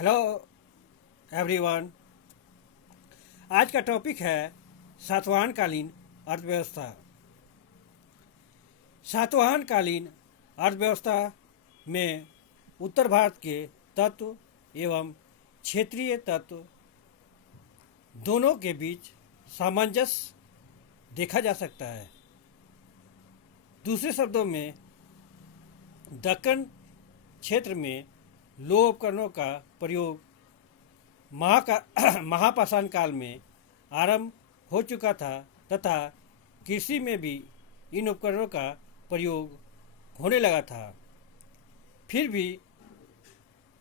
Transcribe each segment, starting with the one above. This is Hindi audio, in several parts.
Hello everyone. आज का टॉपिक है सातवाहनकालीन अर्थव्यवस्था। सातवाहनकालीन अर्थव्यवस्था में उत्तर भारत के तत्व एवं क्षेत्रीय तत्व दोनों के बीच सामंजस्य देखा जा सकता है। दूसरे शब्दों में दक्कन क्षेत्र में लौह उपकरणों का प्रयोग महापाषाण काल में आरंभ हो चुका था तथा कृषि में भी इन उपकरणों का प्रयोग होने लगा था। फिर भी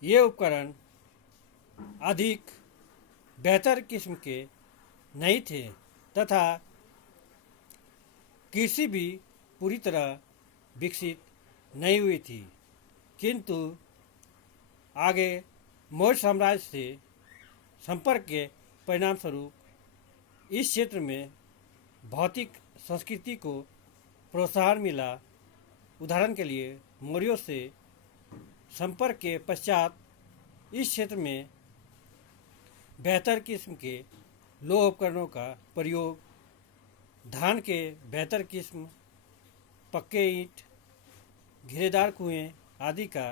ये उपकरण अधिक बेहतर किस्म के नहीं थे तथा कृषि भी पूरी तरह विकसित नहीं हुई थी। किंतु आगे मौर्य साम्राज्य से संपर्क के परिणाम स्वरूप इस क्षेत्र में भौतिक संस्कृति को प्रोत्साहन मिला। उदाहरण के लिए मौर्यों से संपर्क के पश्चात इस क्षेत्र में बेहतर किस्म के लौह उपकरणों का प्रयोग, धान के बेहतर किस्म, पक्के ईंट, घेरेदार कुएं आदि का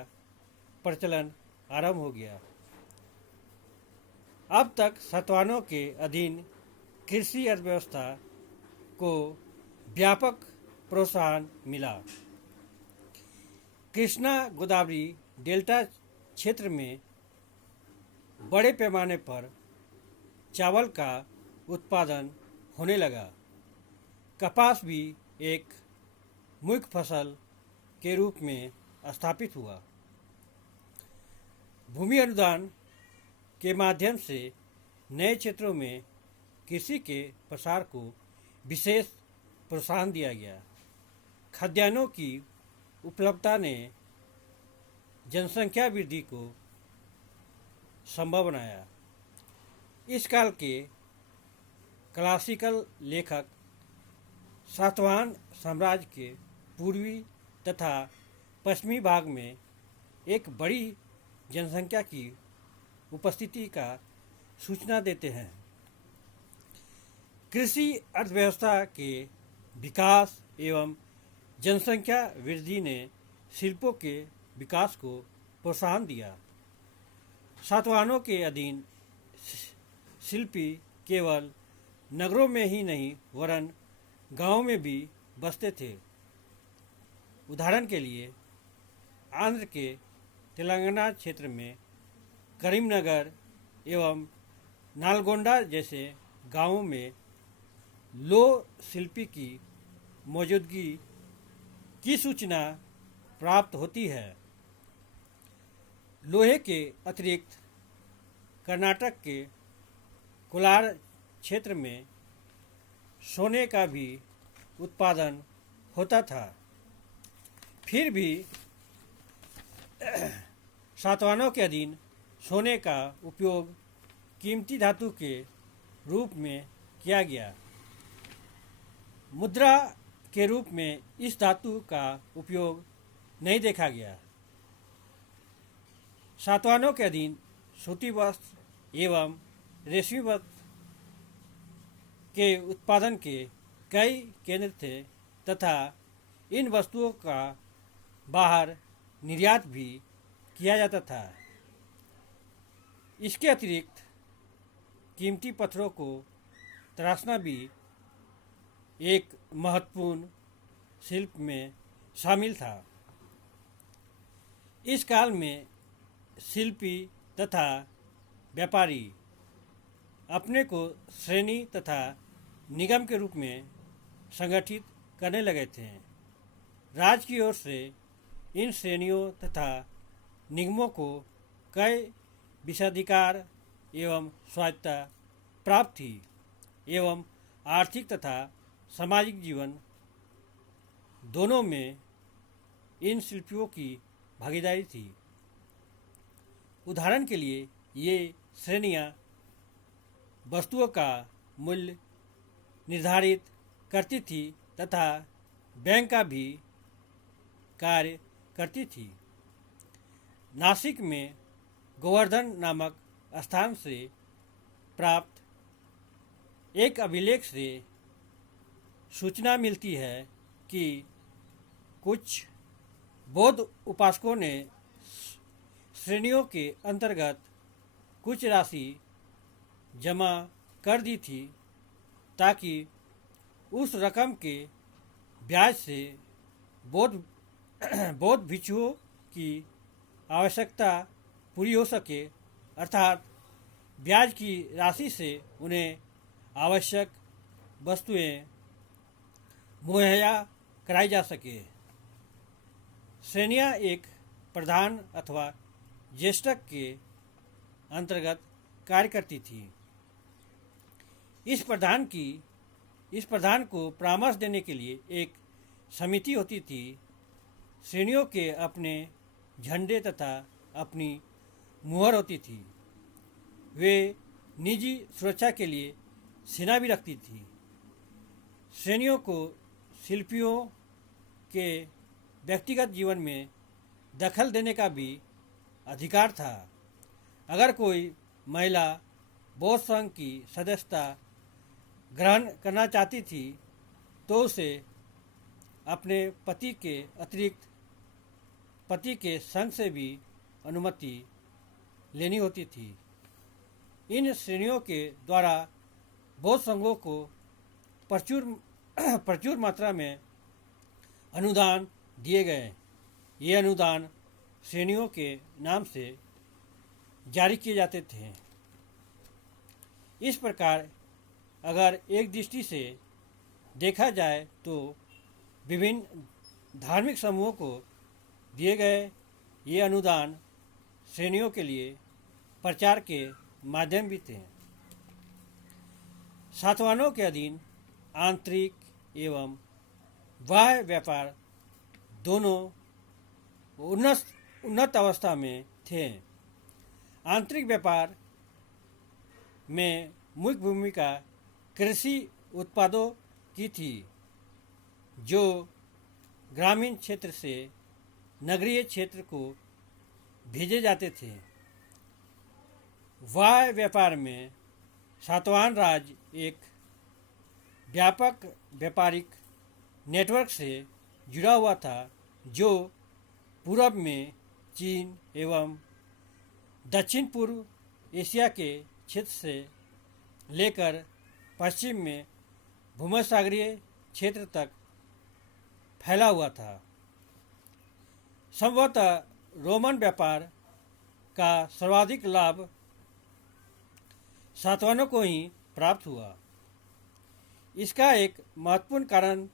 प्रचलन आरंभ हो गया। अब तक सातवाहनों के अधीन कृषि अर्थव्यवस्था को व्यापक प्रोत्साहन मिला। कृष्णा गोदावरी डेल्टा क्षेत्र में बड़े पैमाने पर चावल का उत्पादन होने लगा। कपास भी एक मुख्य फसल के रूप में स्थापित हुआ। भूमि अनुदान के माध्यम से नए क्षेत्रों में कृषि के प्रसार को विशेष प्रोत्साहन दिया गया। खाद्यान्नों की उपलब्धता ने जनसंख्या वृद्धि को संभव बनाया। इस काल के क्लासिकल लेखक सातवाहन साम्राज्य के पूर्वी तथा पश्चिमी भाग में एक बड़ी जनसंख्या की उपस्थिति का सूचना देते हैं। कृषि अर्थव्यवस्था के विकास एवं जनसंख्या वृद्धि ने शिल्पों के विकास को प्रोत्साहन दिया। सातवाहनों के अधीन शिल्पी केवल नगरों में ही नहीं वरन गांवों में भी बसते थे। उदाहरण के लिए आंध्र के तेलंगाना क्षेत्र में करीमनगर एवं नालगोंडा जैसे गांवों में लौह शिल्पी की मौजूदगी की सूचना प्राप्त होती है। लोहे के अतिरिक्त कर्नाटक के कोलार क्षेत्र में सोने का भी उत्पादन होता था। फिर भी सातवाहनों के अधीन सोने का उपयोग कीमती धातु के रूप में किया गया। मुद्रा के रूप में इस धातु का उपयोग नहीं देखा गया। सातवाहनों के अधीन सूती वस्त्र एवं रेशमी वस्त्र के उत्पादन के कई केंद्र थे तथा इन वस्तुओं का बाहर निर्यात भी किया जाता था। इसके अतिरिक्त कीमती पत्थरों को तराशना भी एक महत्वपूर्ण शिल्प में शामिल था। इस काल में शिल्पी तथा व्यापारी अपने को श्रेणी तथा निगम के रूप में संगठित करने लगे थे। राज्य की ओर से इन श्रेणियों तथा निगमों को कई विशेषाधिकार एवं स्वायत्तता प्राप्त थी एवं आर्थिक तथा सामाजिक जीवन दोनों में इन शिल्पियों की भागीदारी थी। उदाहरण के लिए ये श्रेणियाँ वस्तुओं का मूल्य निर्धारित करती थी तथा बैंक का भी कार्य करती थी। नासिक में गोवर्धन नामक स्थान से प्राप्त एक अभिलेख से सूचना मिलती है कि कुछ बौद्ध उपासकों ने श्रेणियों के अंतर्गत कुछ राशि जमा कर दी थी ताकि उस रकम के ब्याज से बौद्ध बौद्ध भिक्षुओं की आवश्यकता पूरी हो सके, अर्थात ब्याज की राशि से उन्हें आवश्यक वस्तुएं मुहैया कराई जा सके। श्रेणियाँ एक प्रधान अथवा ज्येष्ठक के अंतर्गत कार्य करती थी। इस प्रधान को परामर्श देने के लिए एक समिति होती थी। श्रेणियों के अपने झंडे तथा अपनी मुहर होती थी। वे निजी सुरक्षा के लिए सेना भी रखती थी। श्रेणियों को शिल्पियों के व्यक्तिगत जीवन में दखल देने का भी अधिकार था। अगर कोई महिला बौद्ध संघ की सदस्यता ग्रहण करना चाहती थी तो उसे अपने पति के अतिरिक्त पति के संघ से भी अनुमति लेनी होती थी। इन श्रेणियों के द्वारा बौद्ध संघों को प्रचुर मात्रा में अनुदान दिए गए। ये अनुदान श्रेणियों के नाम से जारी किए जाते थे। इस प्रकार अगर एक दृष्टि से देखा जाए तो विभिन्न धार्मिक समूहों को दिए गए ये अनुदान श्रेणियों के लिए प्रचार के माध्यम भी थे। सातवाहनों के अधीन आंतरिक एवं बाह्य व्यापार दोनों उन्नत अवस्था में थे। आंतरिक व्यापार में मुख्य भूमिका कृषि उत्पादों की थी, जो ग्रामीण क्षेत्र से नगरीय क्षेत्र को भेजे जाते थे। वाह्य व्यापार में सातवाहन राज्य एक व्यापक व्यापारिक नेटवर्क से जुड़ा हुआ था, जो पूर्व में चीन एवं दक्षिण पूर्व एशिया के क्षेत्र से लेकर पश्चिम में भूमध्यसागरीय क्षेत्र तक फैला हुआ था। संभवतः रोमन व्यापार का सर्वाधिक लाभ सातवाहनों को ही प्राप्त हुआ। इसका एक महत्वपूर्ण कारण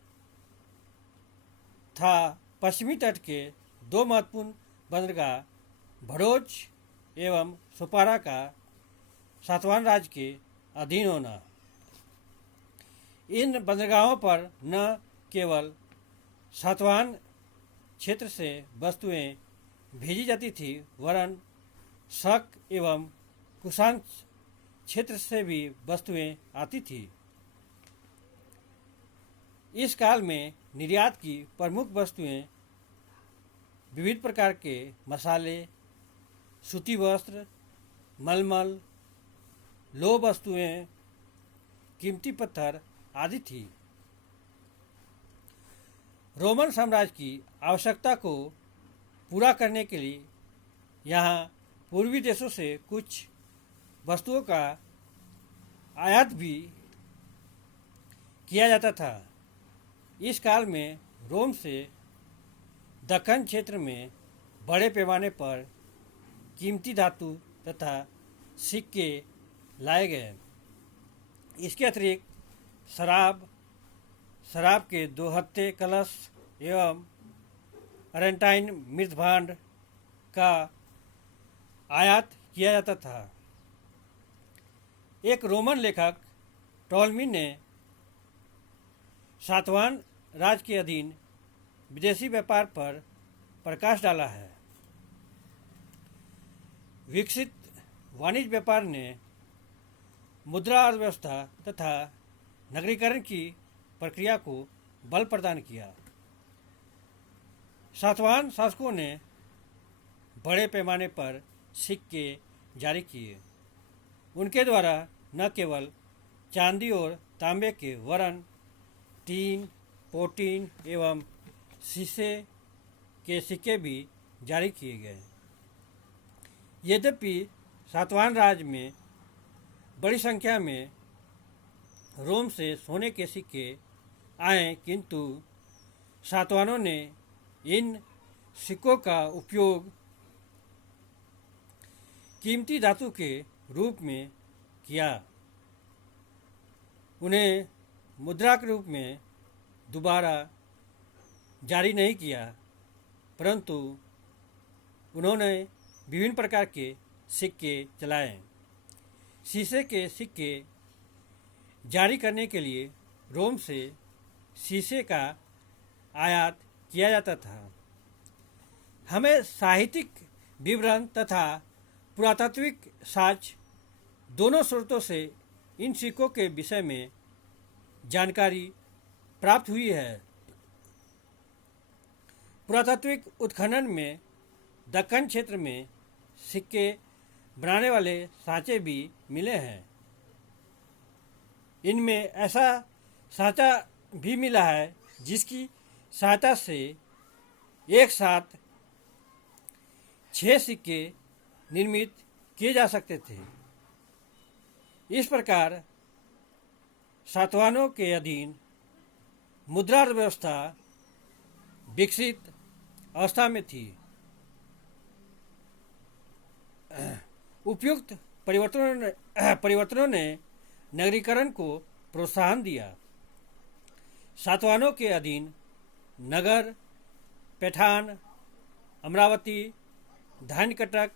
था पश्चिमी तट के दो महत्वपूर्ण बंदरगाह भड़ोच एवं सुपारा का सातवाहन राज्य के अधीन होना। इन बंदरगाहों पर न केवल सातवाहन क्षेत्र से वस्तुएं भेजी जाती थी, वरन शक एवं कुषाण क्षेत्र से भी वस्तुएं आती थी। इस काल में निर्यात की प्रमुख वस्तुएं विविध प्रकार के मसाले, सूती वस्त्र, मलमल, लोह वस्तुएं, कीमती पत्थर आदि थी। रोमन साम्राज्य की आवश्यकता को पूरा करने के लिए यहाँ पूर्वी देशों से कुछ वस्तुओं का आयात भी किया जाता था। इस काल में रोम से दक्कन क्षेत्र में बड़े पैमाने पर कीमती धातु तथा सिक्के लाए गए। इसके अतिरिक्त शराब के 2 हत्थे कलश एवं अरेंटाइन मृत भांड का आयात किया जाता था। एक रोमन लेखक टॉलमी ने सातवाहन राज्य के अधीन विदेशी व्यापार पर प्रकाश डाला है। विकसित वाणिज्य व्यापार ने मुद्रा अर्थव्यवस्था तथा नगरीकरण की प्रक्रिया को बल प्रदान किया। सातवाहन शासकों ने बड़े पैमाने पर सिक्के जारी किए। उनके द्वारा न केवल चांदी और तांबे के वरन टीन, पोटीन एवं शीशे के सिक्के भी जारी किए गए। यद्यपि सातवाहन राज्य में बड़ी संख्या में रोम से सोने के सिक्के आए, किंतु सातवाहनों ने इन सिक्कों का उपयोग कीमती धातु के रूप में किया। उन्हें मुद्रा के रूप में दोबारा जारी नहीं किया, परंतु उन्होंने विभिन्न प्रकार के सिक्के चलाए। शीशे के सिक्के जारी करने के लिए रोम से शीशे का आयात किया जाता था। हमें साहित्यिक विवरण तथा पुरातात्विक साक्ष्य दोनों स्रोतों से इन सिक्कों के विषय में जानकारी प्राप्त हुई है। पुरातात्विक उत्खनन में दक्कन क्षेत्र में सिक्के बनाने वाले सांचे भी मिले हैं। इनमें ऐसा सांचा भी मिला है जिसकी सहायता से एक साथ 6 सिक्के निर्मित किए जा सकते थे। इस प्रकार सातवाहनों के अधीन मुद्रा व्यवस्था विकसित अवस्था में थी। उपयुक्त परिवर्तनों ने नगरीकरण को प्रोत्साहन दिया। सातवाहनों के अधीन नगर, पैठान, अमरावती, धान्यकटक,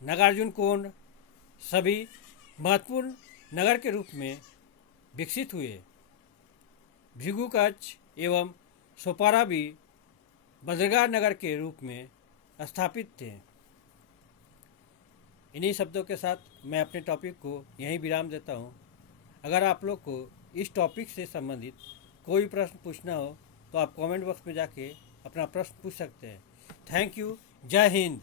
नागार्जुनकोंड सभी महत्वपूर्ण नगर के रूप में विकसित हुए। भृगुकच्छ एवं सोपारा भी बद्रगाह नगर के रूप में स्थापित थे। इन्हीं शब्दों के साथ मैं अपने टॉपिक को यहीं विराम देता हूँ। अगर आप लोग को इस टॉपिक से संबंधित कोई प्रश्न पूछना हो तो आप कमेंट बॉक्स में जाके अपना प्रश्न पूछ सकते हैं। Thank you. जय हिंद।